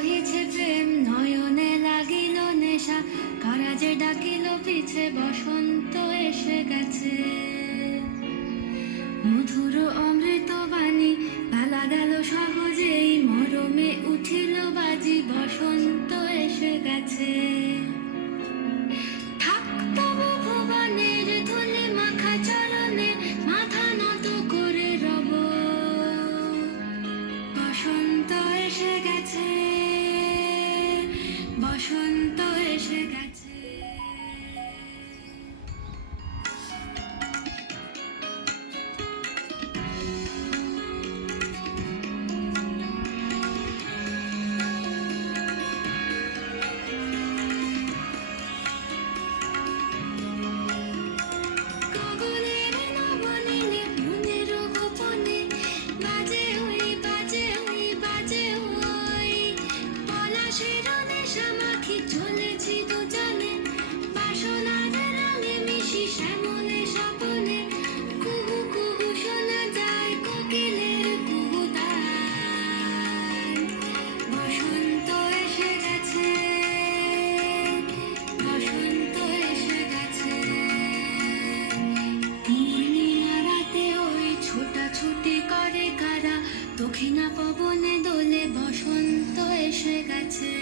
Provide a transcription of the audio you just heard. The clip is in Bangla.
বহিছে প্রেম নয়নে লাগিল নেশা, কারা যে ডাকিল পিছে বসন্ত এসে গেছে। মধুর অমৃত বাণী বেলা গেল সহজেই, মরমে উঠিল বাজি বসন্ত এসে গেছে। থাক তবু ভুবনের ধুলি মাখা চরণে, মাথা নত করে রব। বসন্ত এসে গেছে, বসন্ত এসে গেছে। গগনের নবনীনে মনের গোপনে বাজে ওই বাজে ওই বাজে ওই, পলাশের নেশা মাখি চলেছি দুজনে, বাসনার রঙে মিশি শ্যামলে স্বপনে। কুহু কুহু শোনা যায় কোকিলের কুহুতান। বসন্ত এসে গেছে, বসন্ত এসে গেছে। পূর্ণিমা রাতে ওই ছোটাছুটি করে কারা, দক্ষিণা পবনে দোলে বসন্ত এসে গেছে।